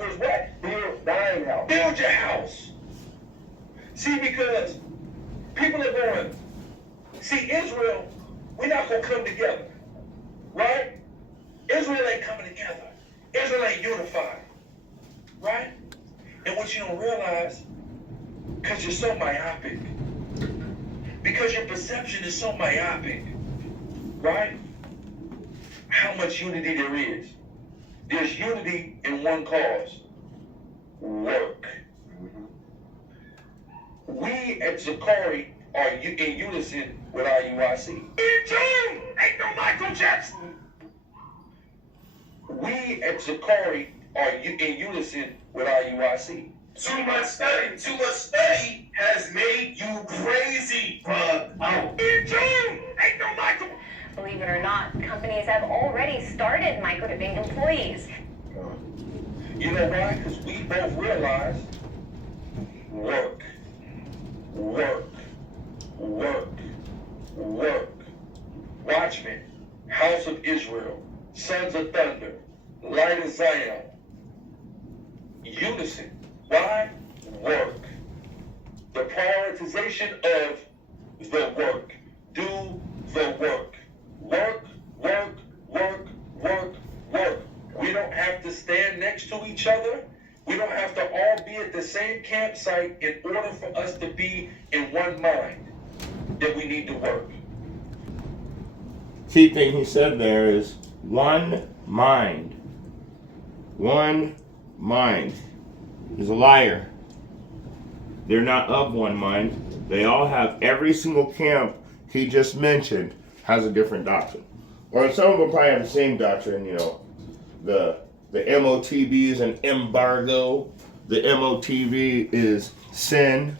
is what? Build thine house. Build your house. See, because people are going, see, Israel, we're not going to come together. Right? Israel ain't coming together. Israel ain't unified. Right? And what you don't realize, because you're so myopic, because your perception is so myopic, right? How much unity there is. There's unity in one cause: work. We at Zakari are in unison with IUIC. In June, ain't no Michael Jackson. We at Zakari are in unison with IUIC. Too much study has made you crazy, out. In June, ain't no Michael. Believe it or not, companies have already started microchipping employees. You know why? Because we both realize work. Watchmen, House of Israel, Sons of Thunder, Light of Zion. Unison. Why? Work. The prioritization of the work. Do the work. Work. We don't have to stand next to each other. We don't have to all be at the same campsite in order for us to be in one mind. That we need to work. Key thing he said there is one mind. One mind. He's a liar. They're not of one mind. They all have, every single camp he just mentioned has a different doctrine. Or some of them probably have the same doctrine, you know. The MOTB is an embargo. The MOTB is sin.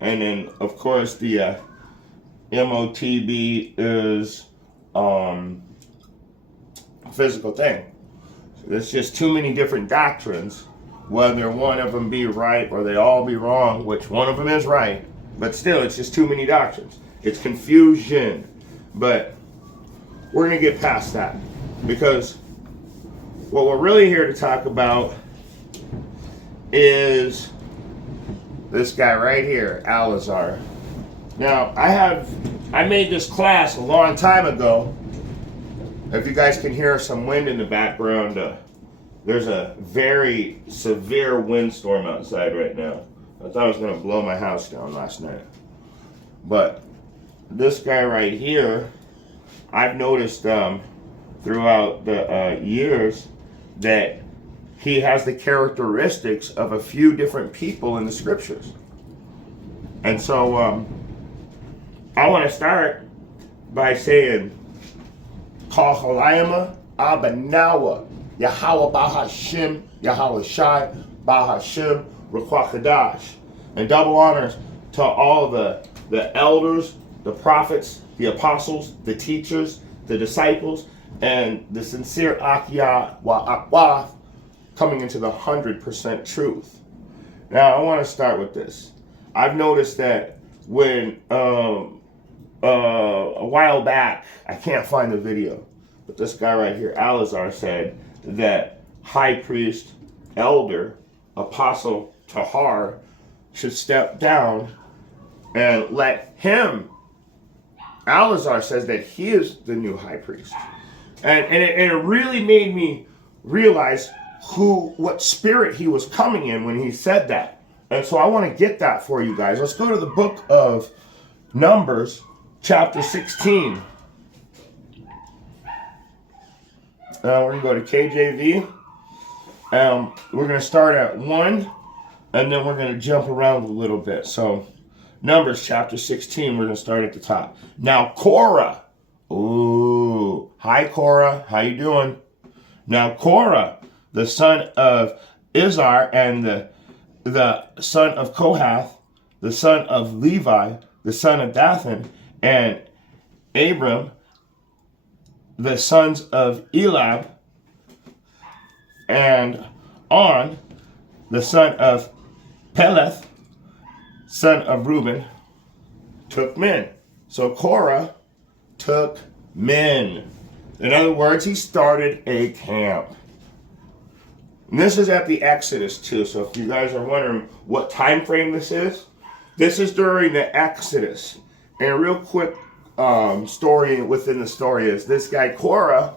And then, of course, the MOTB is a physical thing. There's just too many different doctrines. Whether one of them be right or they all be wrong, which one of them is right, but still, it's just too many doctrines. It's confusion. But we're going to get past that, because what we're really here to talk about is this guy right here, Alazar. Now, I made this class a long time ago. If you guys can hear some wind in the background, there's a very severe windstorm outside right now. I thought it was going to blow my house down last night. But this guy right here, I've noticed throughout the years that he has the characteristics of a few different people in the scriptures. And so I want to start by saying, Kahalayama Abanawa. Yahweh Bahashim, Yahweh Shai, Bahashim, Rukwakadash. And double honors to all the elders, the prophets, the apostles, the teachers, the disciples, and the sincere Akya wa Akwa coming into the 100% truth. Now, I want to start with this. I've noticed that when a while back, I can't find the video, but this guy right here, Alazar, said that high priest, elder, apostle Tahar should step down and let him. Alazar says that he is the new high priest. And it really made me realize what spirit he was coming in when he said that. And so I want to get that for you guys. Let's go to the book of Numbers, chapter 16. We're going to go to KJV. We're going to start at 1, and then we're going to jump around a little bit. So, Numbers chapter 16, we're going to start at the top. Now, Korah. Ooh. Hi, Korah. How you doing? Now, Korah, the son of Izhar, and the son of Kohath, the son of Levi, the son of Dathan, and Abram, the sons of Elab, and On, the son of Peleth, son of Reuben, took men. So Korah took men. In other words, he started a camp. And this is at the Exodus too. So if you guys are wondering what time frame this is during the Exodus. And a real quick story within the story is this guy Korah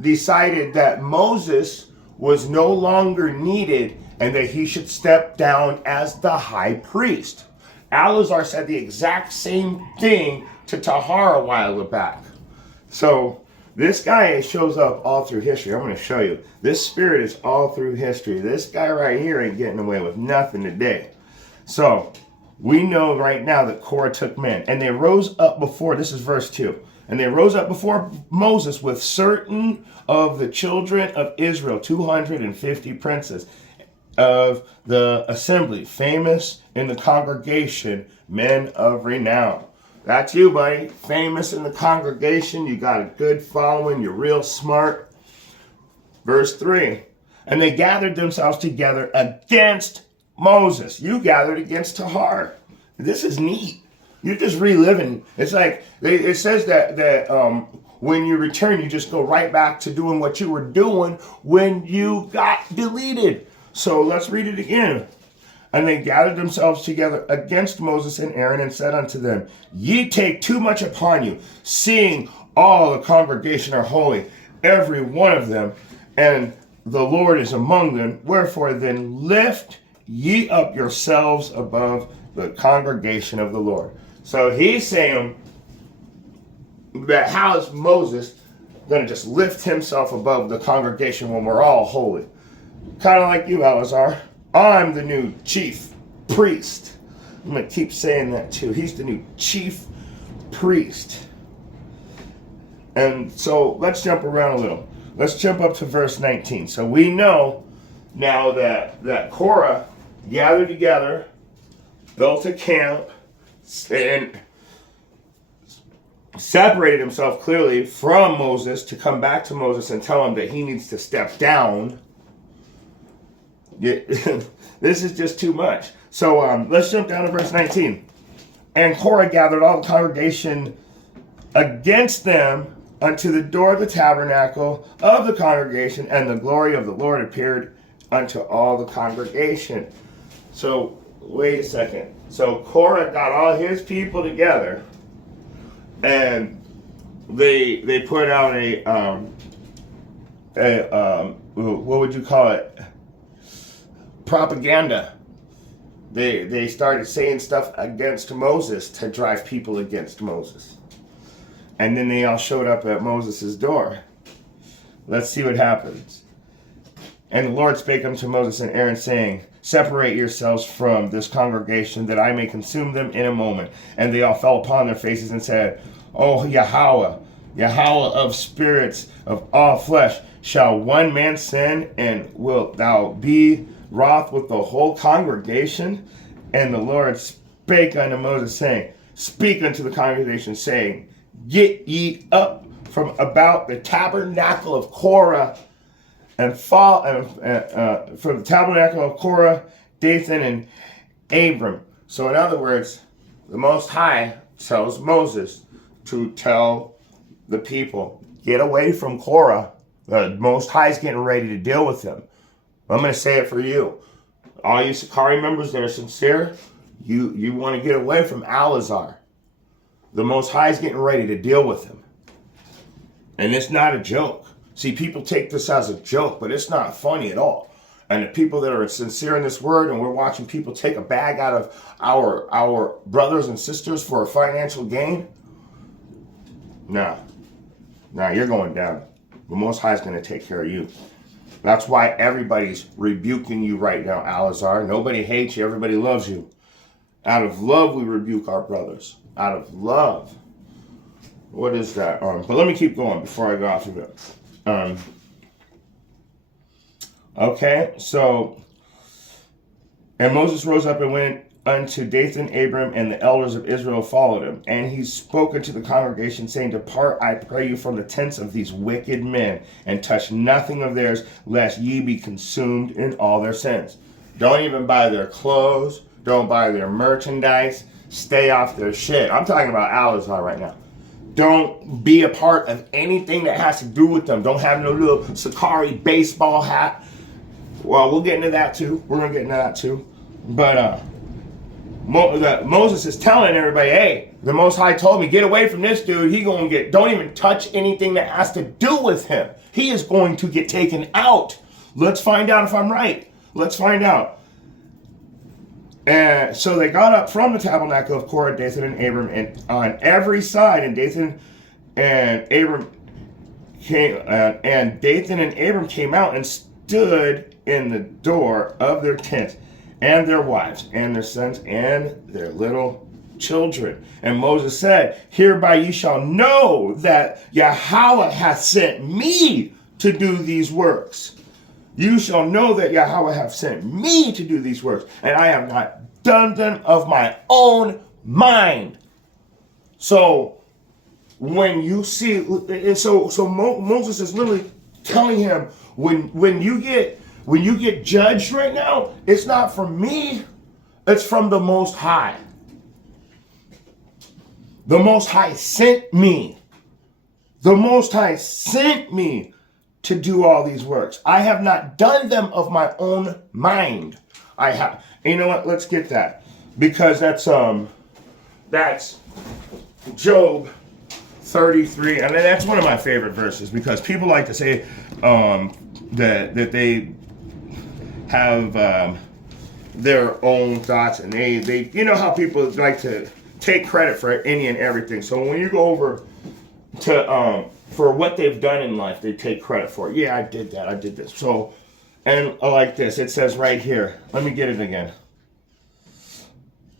decided that Moses was no longer needed and that he should step down as the high priest. Alazar said the exact same thing to Tahar a while back. So this guy shows up all through history. I'm going to show you. This spirit is all through history. This guy right here ain't getting away with nothing today. So we know right now that Korah took men. And they rose up before, this is verse 2. And they rose up before Moses with certain of the children of Israel, 250 princes of the assembly, famous in the congregation, men of renown. That's you, buddy. Famous in the congregation. You got a good following. You're real smart. Verse 3. And they gathered themselves together against Moses. You gathered against Tahar. This is neat. You're just reliving. It's like, it says that when you return, you just go right back to doing what you were doing when you got deleted. So let's read it again. And they gathered themselves together against Moses and Aaron and said unto them, Ye take too much upon you, seeing all the congregation are holy, every one of them, and the Lord is among them. Wherefore then lift ye up yourselves above the congregation of the Lord. So he's saying that how is Moses going to just lift himself above the congregation when we're all holy? Kind of like you, Alazar. I'm the new chief priest. I'm going to keep saying that too. He's the new chief priest. And so let's jump around a little. Let's jump up to verse 19. So we know now that Korah gathered together, built a camp, and separated himself clearly from Moses to come back to Moses and tell him that he needs to step down. Yeah, this is just too much. So let's jump down to verse 19. And Korah gathered all the congregation against them unto the door of the tabernacle of the congregation, and the glory of the Lord appeared unto all the congregation. So wait a second. So Korah got all his people together, and they put out what would you call it? Propaganda. They started saying stuff against Moses to drive people against Moses. And then they all showed up at Moses' door. Let's see what happens. And the Lord spake unto Moses and Aaron, saying, Separate yourselves from this congregation, that I may consume them in a moment. And they all fell upon their faces and said, O Yahweh, Yahweh of spirits of all flesh, shall one man sin, and wilt thou be wroth with the whole congregation? And the Lord spake unto Moses, saying, Speak unto the congregation, saying, Get ye up from about the tabernacle of Korah, and fall from the tabernacle of Korah, Dathan, and Abram. So in other words, the Most High tells Moses to tell the people, get away from Korah. The Most High is getting ready to deal with them. I'm going to say it for you. All you Sakari members that are sincere, you want to get away from Alazar. The Most High is getting ready to deal with him. And it's not a joke. See, people take this as a joke, but it's not funny at all. And the people that are sincere in this word, and we're watching people take a bag out of our brothers and sisters for a financial gain, nah, you're going down. The Most High is going to take care of you. That's why everybody's rebuking you right now, Alazar. Nobody hates you. Everybody loves you. Out of love, we rebuke our brothers. Out of love. What is that? But let me keep going before I go off of it. Okay, so, and Moses rose up and went unto Dathan, Abram, and the elders of Israel followed him. And he spoke unto the congregation, saying, Depart, I pray you, from the tents of these wicked men, and touch nothing of theirs, lest ye be consumed in all their sins. Don't even buy their clothes. Don't buy their merchandise. Stay off their shit. I'm talking about Alazar right now. Don't be a part of anything that has to do with them. Don't have no little Sakari baseball hat. Well, we'll get into that too. We're going to get into that too. But Moses is telling everybody, hey, the Most High told me, get away from this dude. He going to get, don't even touch anything that has to do with him. He is going to get taken out. Let's find out if I'm right. Let's find out. And so they got up from the tabernacle of Korah, Dathan, and Abram, and on every side, and Dathan and Abram came, came out and stood in the door of their tents, and their wives, and their sons, and their little children. And Moses said, hereby ye shall know that Yahweh hath sent me to do these works. You shall know that Yahweh hath sent me to do these works, and I have not done them of my own mind. So when you see, and so Moses is literally telling him, when you get judged right now, it's not from me, it's from the Most High. The Most High sent me. The Most High sent me to do all these works. I have not done them of my own mind. I have. And you know what? Let's get that, because that's Job 33, and that's one of my favorite verses, because people like to say that they have their own thoughts, and they you know how people like to take credit for any and everything. So when you go over to for what they've done in life, they take credit for it. Yeah, I did that. I did this. So, and like this, it says right here. Let me get it again.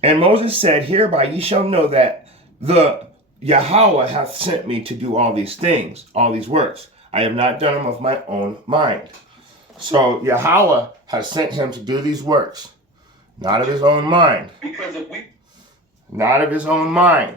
And Moses said, hereby ye shall know that the Yahweh hath sent me to do all these things, all these works. I have not done them of my own mind. So Yahweh has sent him to do these works, not of his own mind. Because if we... Not of his own mind.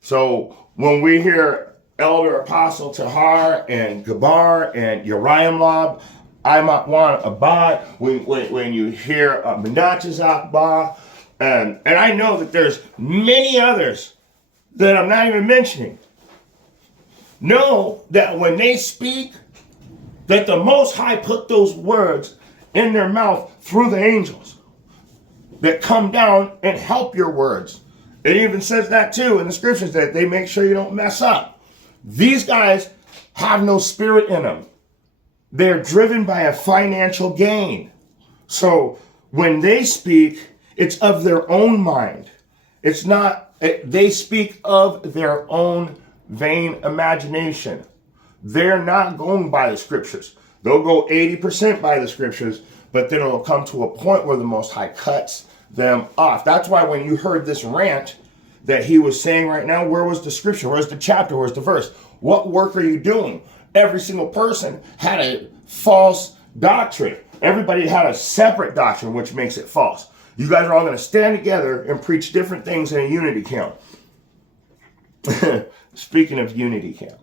So when we hear Elder Apostle Tahar and Gabar and Uriam Lob, Imatwan Abad, when you hear Menachas Akbar, and I know that there's many others that I'm not even mentioning, know that when they speak, that the Most High put those words in their mouth through the angels that come down and help your words. It even says that too in the scriptures, that they make sure you don't mess up. These guys have no spirit in them. They're driven by a financial gain. So when they speak, it's of their own mind. It's not, they speak of their own vain imagination. They're not going by the scriptures. They'll go 80% by the scriptures, but then it'll come to a point where the Most High cuts them off. That's why when you heard this rant that he was saying right now, where was the scripture? Where's the chapter? Where's the verse? What work are you doing? Every single person had a false doctrine. Everybody had a separate doctrine, which makes it false. You guys are all going to stand together and preach different things in a unity camp. Speaking of unity camp,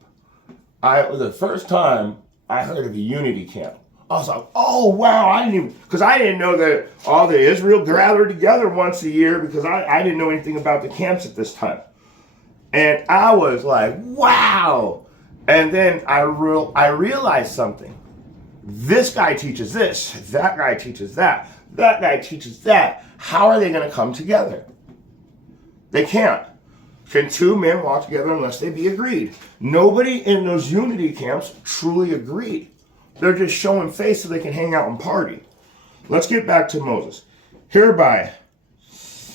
the first time I heard of a unity camp, I was like, oh, wow, because I didn't know that all the Israel gathered together once a year, because I didn't know anything about the camps at this time. And I was like, wow. And then I realized something. This guy teaches this, that guy teaches that guy teaches that. How are they going to come together? They can't. Can two men walk together unless they be agreed? Nobody in those unity camps truly agreed. They're just showing face so they can hang out and party. Let's get back to Moses. Hereby,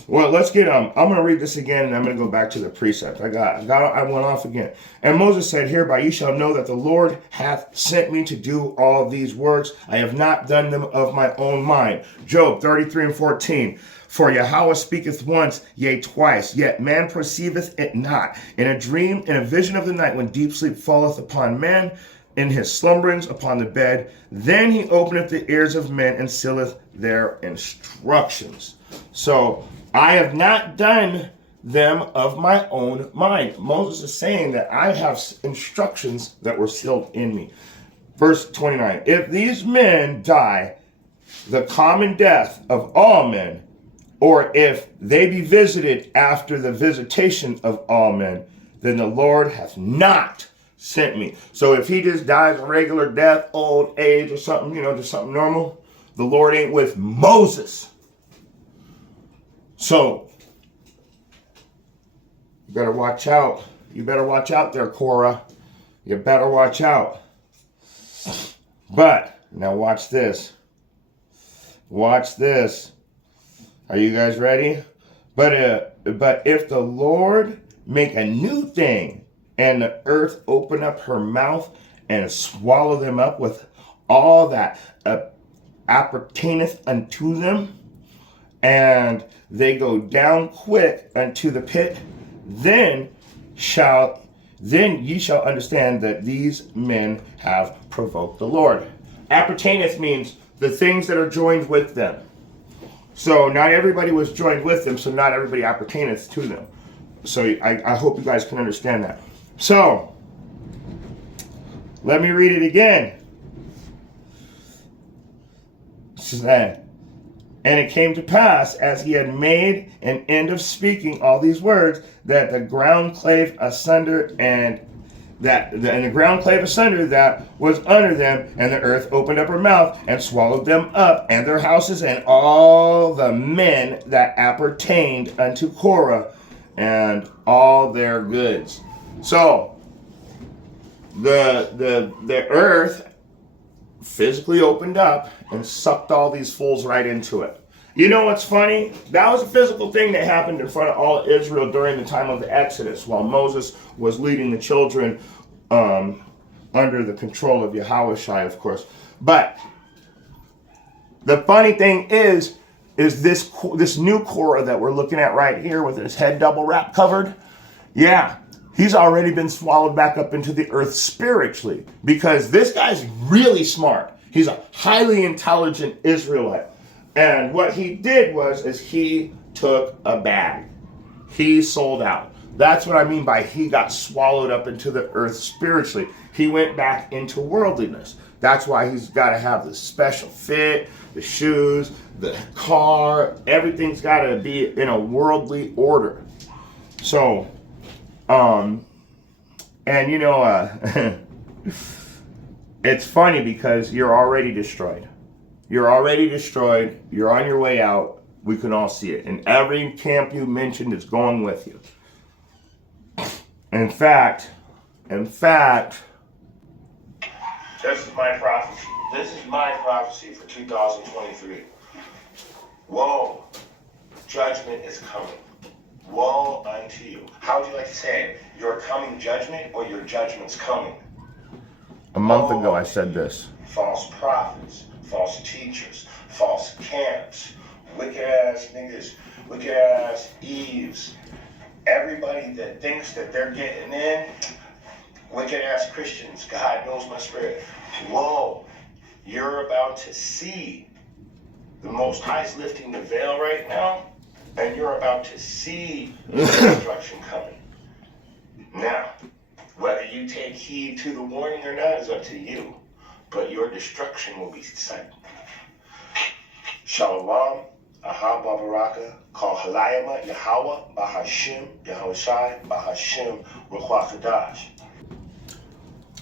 well, let's get, I'm going to read this again, and I'm going to go back to the precept. I went off again. And Moses said, hereby ye shall know that the Lord hath sent me to do all these works. I have not done them of my own mind. Job 33:14. For Yahweh speaketh once, yea, twice, yet man perceiveth it not. In a dream, in a vision of the night, when deep sleep falleth upon man, in his slumberings upon the bed, then he openeth the ears of men and sealeth their instructions. So I have not done them of my own mind. Moses is saying that I have instructions that were sealed in me. Verse 29, if these men die the common death of all men, or if they be visited after the visitation of all men, then the Lord hath not sent me. So if he just dies a regular death, old age or something, just something normal, the Lord ain't with Moses. So you better watch out. You better watch out there, Korah. You better watch out. But now watch this. Watch this. Are you guys ready? But if the Lord make a new thing, and the earth open up her mouth and swallow them up with all that appertaineth unto them, and they go down quick unto the pit, then ye shall understand that these men have provoked the Lord. Appertaineth means the things that are joined with them. So not everybody was joined with them, so not everybody appertaineth to them. So I hope you guys can understand that. So, let me read it again. And it came to pass, as he had made an end of speaking all these words, that the ground clave asunder, and the ground clave asunder that was under them, and the earth opened up her mouth and swallowed them up, and their houses, and all the men that appertained unto Korah, and all their goods. So the earth physically opened up and sucked all these fools right into it. You know what's funny? That was a physical thing that happened in front of all Israel during the time of the Exodus, while Moses was leading the children under the control of Yahushua, of course. But the funny thing is this new Korah that we're looking at right here with his head double wrap covered. Yeah, he's already been swallowed back up into the earth spiritually, because this guy's really smart. He's a highly intelligent Israelite. And what he did is he took a bag. He sold out. That's what I mean by he got swallowed up into the earth spiritually. He went back into worldliness. That's why he's got to have the special fit, the shoes, the car. Everything's got to be in a worldly order. So, it's funny because you're already destroyed. You're already destroyed. You're on your way out. We can all see it. And every camp you mentioned is going with you. In fact, this is my prophecy. This is my prophecy for 2023. Woe, judgment is coming. Woe unto you. How would you like to say it? Your coming judgment or your judgment's coming? A month ago I said this. False prophets, false teachers, false camps, wicked ass niggas, wicked ass Eves. Everybody that thinks that they're getting in, wicked ass Christians, God knows my spirit. Whoa, you're about to see the Most High's lifting the veil right now, and you're about to see the destruction coming. Now, whether you take heed to the warning or not is up to you, but your destruction will be sudden. Shalom, Ahaba Baraka, Kal Halayama, Yahweh, Bahashim, Yahushai, Bahashim, Ruach Hadash.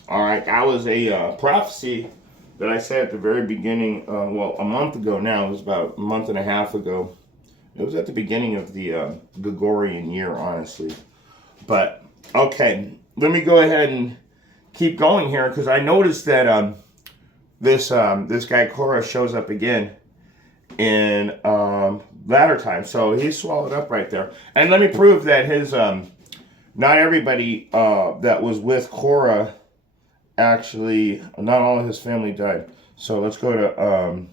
All right, that was a prophecy that I said at the very beginning, a month ago now. It was about a month and a half ago. It was at the beginning of the Gregorian year, honestly. But, okay, let me go ahead and keep going here, because I noticed that this guy Korah shows up again in latter time. So he's swallowed up right there. And let me prove that his not everybody that was with Korah, actually, not all of his family died. So let's go to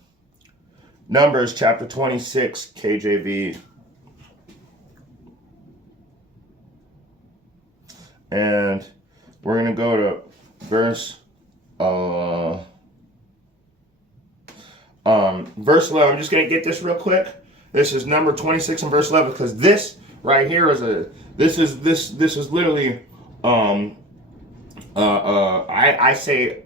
Numbers chapter 26, KJV. And we're going to go to verse 11. I'm just going to get this real quick. This is number 26 and verse 11, because this right here is this is literally I say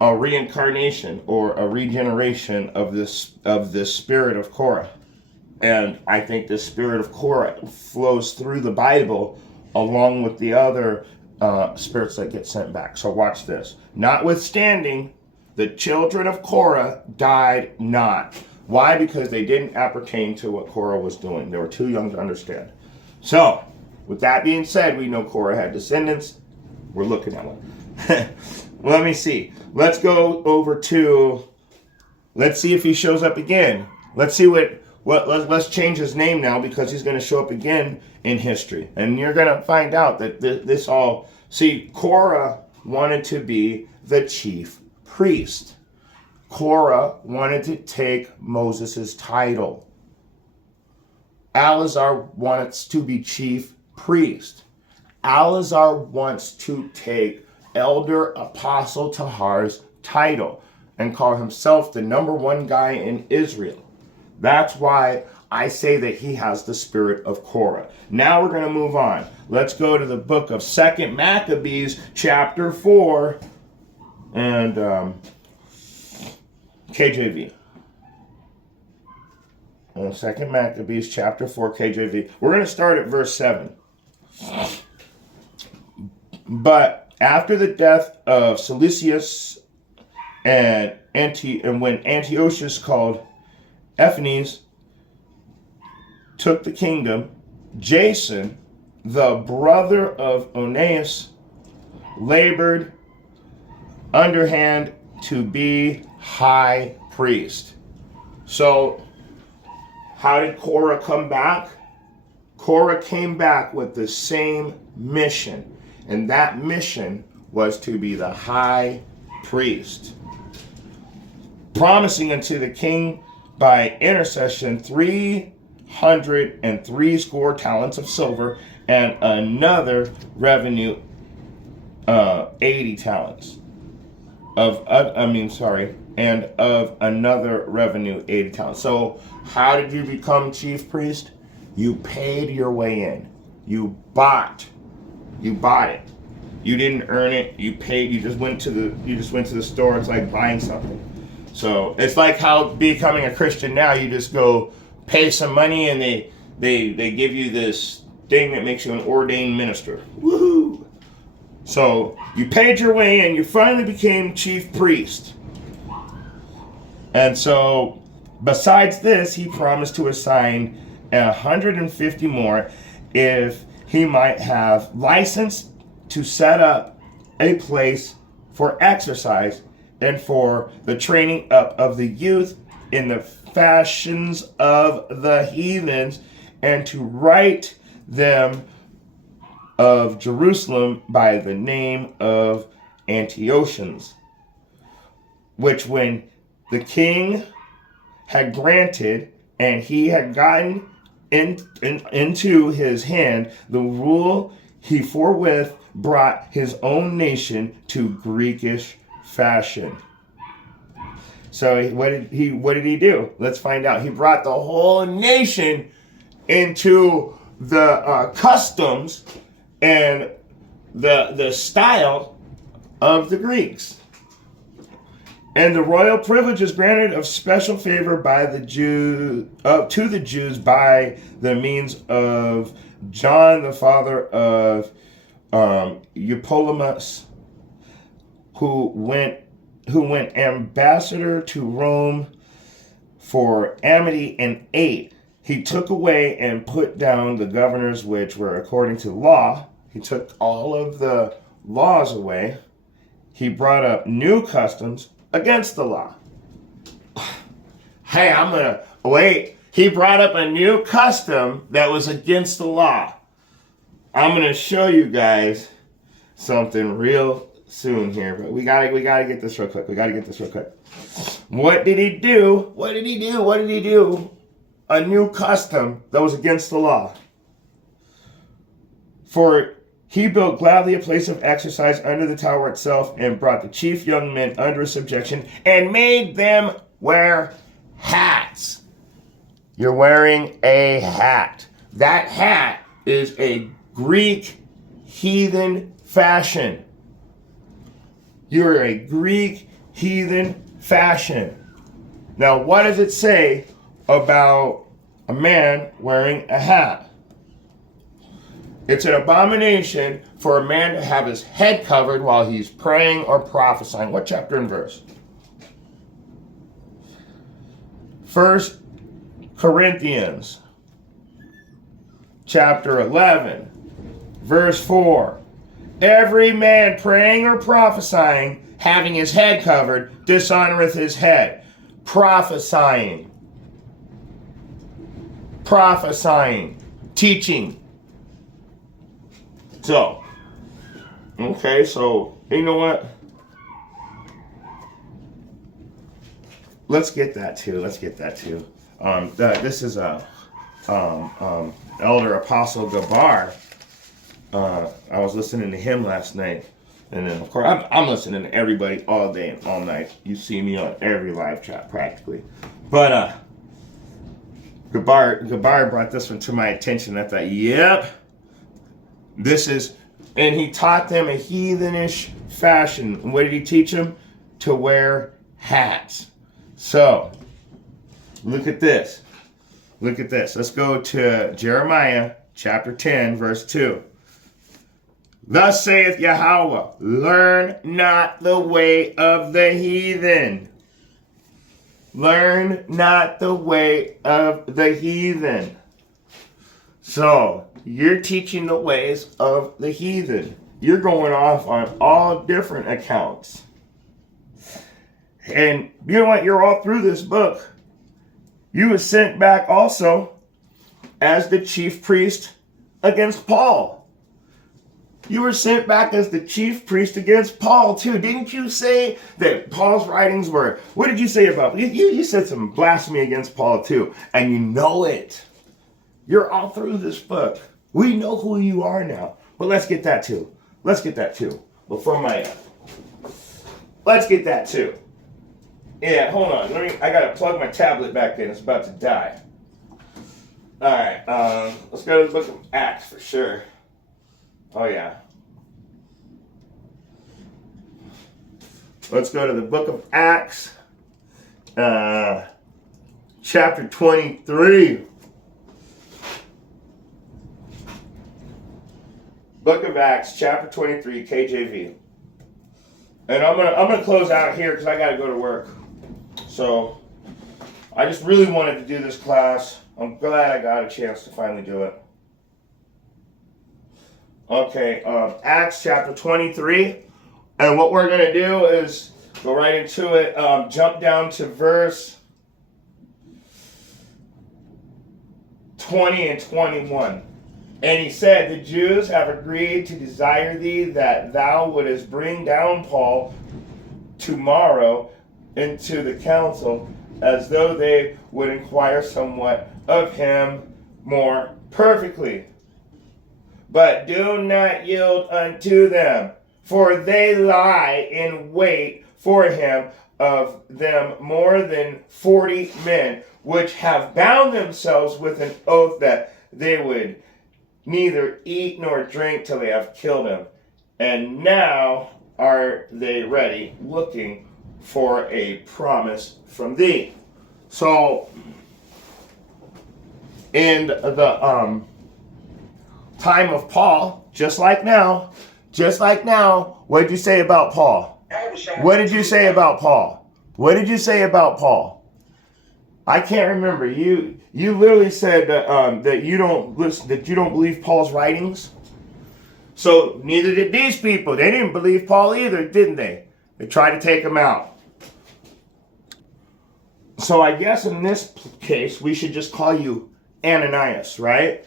a reincarnation or a regeneration of this spirit of Korah. And I think the spirit of Korah flows through the Bible along with the other spirits that get sent back. So watch this. Notwithstanding, the children of Korah died not. Why? Because they didn't appertain to what Korah was doing. They were too young to understand. So, with that being said, we know Korah had descendants. We're looking at one. Well, let me see. Let's go over to, let's see if he shows up again. Let's see let's change his name now, because he's going to show up again in history. And you're going to find out that this all, see, Korah wanted to be the chief priest. Korah wanted to take Moses' title. Alazar wants to be chief priest. Alazar wants to take elder apostle Tahar's title and call himself the #1 guy in Israel. That's why I say that he has the spirit of Korah. Now we're going to move on. Let's go to the book of 2 Maccabees, chapter 4, and KJV. 2 Maccabees, chapter 4, KJV. We're going to start at verse 7. But after the death of Seleucus and when Antiochus called Ephanes took the kingdom, Jason, the brother of Onias, labored underhand to be high priest. So, how did Korah come back? Korah came back with the same mission, and that mission was to be the high priest, promising unto the king by intercession 300 score talents of silver, and another revenue 80 talents and of another revenue 80 talents. So how did you become chief priest? You paid your way in. You bought it. You didn't earn it. You paid. You just went to the store. It's like buying something. So it's like how becoming a Christian now, you just go pay some money and they give you this thing that makes you an ordained minister. Woohoo! So you paid your way in, you finally became chief priest. And so besides this, he promised to assign 150 more if he might have license to set up a place for exercise and for the training up of the youth in the fashions of the heathens, and to write them of Jerusalem by the name of Antiochus, which when the king had granted, and he had gotten into his hand the rule, he forthwith brought his own nation to Greekish fashion. So what did he do? Let's find out. He brought the whole nation into the customs and the style of the Greeks. And the royal privilege is granted of special favor by the Jew to the Jews by the means of John, the father of Eupolemus, who went ambassador to Rome for amity and aid. He took away and put down the governors which were according to law. He took all of the laws away. He brought up new customs against the law. Hey, he brought up a new custom that was against the law. I'm going to show you guys something real soon here, but we gotta get this real quick. What did he do? A new custom that was against the law. For he built gladly a place of exercise under the tower itself, and brought the chief young men under subjection, and made them wear hats. You're wearing a hat. That hat is a Greek heathen fashion. You're a Greek heathen fashion. Now, what does it say about a man wearing a hat? It's an abomination for a man to have his head covered while he's praying or prophesying. What chapter and verse? 1 Corinthians chapter 11, verse 4. Every man praying or prophesying, having his head covered, dishonoreth his head. Prophesying. Prophesying. Teaching. So, okay, so, you know what? Let's get that too. This is Elder Apostle Gabar. I was listening to him last night. And then, of course, I'm listening to everybody all day and all night. You see me on every live chat practically. But Gabar brought this one to my attention. I thought, yep. This is, and he taught them a heathenish fashion. And what did he teach them? To wear hats. So, look at this. Look at this. Let's go to Jeremiah chapter 10, verse 2. Thus saith Yahweh, learn not the way of the heathen. Learn not the way of the heathen. So, you're teaching the ways of the heathen. You're going off on all different accounts. And you know what? You're all through this book. You were sent back also as the chief priest against Paul. You were sent back as the chief priest against Paul too. Didn't you say that Paul's writings were, what did you say about, you said some blasphemy against Paul too. And you know it. You're all through this book. We know who you are now. But let's get that too. Let's get that too. Let's get that too. Yeah, hold on. I gotta plug my tablet back in. It's about to die. Alright, let's go to the book of Acts for sure. Oh yeah. Let's go to the book of Acts, chapter 23. Book of Acts, chapter 23, KJV. And I'm gonna close out here because I gotta go to work. So I just really wanted to do this class. I'm glad I got a chance to finally do it. Okay, Acts chapter 23. And what we're gonna do is go right into it. Jump down to verse 20 and 21. And he said, the Jews have agreed to desire thee that thou wouldest bring down Paul tomorrow into the council, as though they would inquire somewhat of him more perfectly. But do not yield unto them, for they lie in wait for him of them more than 40 men, which have bound themselves with an oath that they would neither eat nor drink till they have killed him. And now are they ready, looking for a promise from thee. So, in the time of Paul, just like now, what did you say about Paul? What did you say about Paul? What did you say about Paul? I can't remember. You literally said that you don't listen, that you don't believe Paul's writings. So neither did these people. They didn't believe Paul either, didn't they? They tried to take him out. So I guess in this case we should just call you Ananias, right?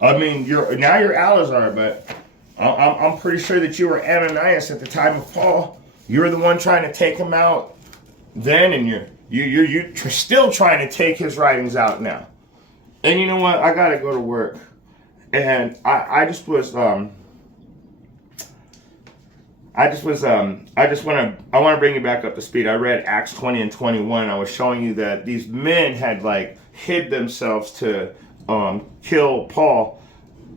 I mean, you're Alazar, but I'm pretty sure that you were Ananias at the time of Paul. You were the one trying to take him out then, and you're still trying to take his writings out now. And you know what? I gotta go to work, and I just want to bring you back up to speed. I read Acts 20 and 21. I was showing you that these men had hid themselves to kill Paul,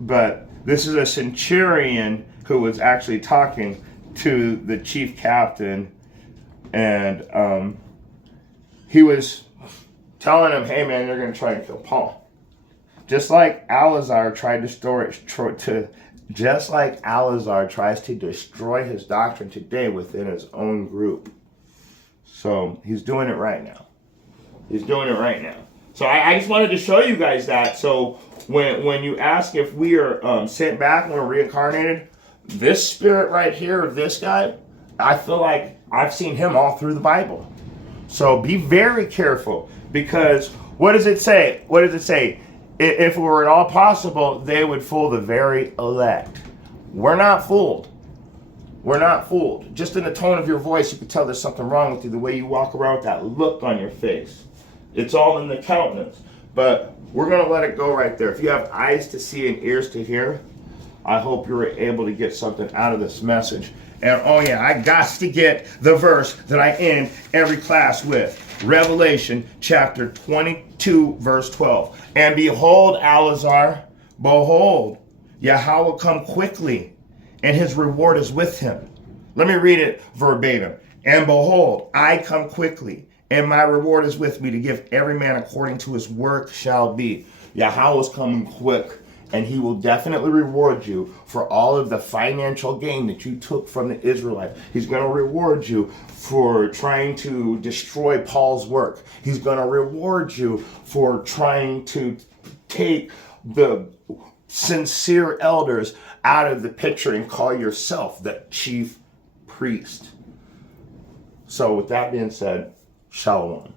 but this is a centurion who was actually talking to the chief captain, and he was telling him, hey man, they're going to try and kill Paul. Just like Alazar tried just like Alazar tries to destroy his doctrine today within his own group. So he's doing it right now. He's doing it right now. So I just wanted to show you guys that. So when you ask if we are sent back when we're reincarnated, this spirit right here of this guy, I feel like I've seen him all through the Bible. So be very careful, because what does it say? What does it say? If it were at all possible, they would fool the very elect. We're not fooled. We're not fooled. Just in the tone of your voice, you can tell there's something wrong with you, the way you walk around with that look on your face. It's all in the countenance. But we're going to let it go right there. If you have eyes to see and ears to hear, I hope you're able to get something out of this message. And oh yeah, I got to get the verse that I end every class with. Revelation chapter 22, verse 12. And behold, Alazar, behold, Yahweh will come quickly, and his reward is with him. Let me read it verbatim. And behold, I come quickly, and my reward is with me to give every man according to his work shall be. Yahweh is coming quick, and he will definitely reward you for all of the financial gain that you took from the Israelites. He's going to reward you for trying to destroy Paul's work. He's going to reward you for trying to take the sincere elders out of the picture and call yourself the chief priest. So with that being said, Shalom.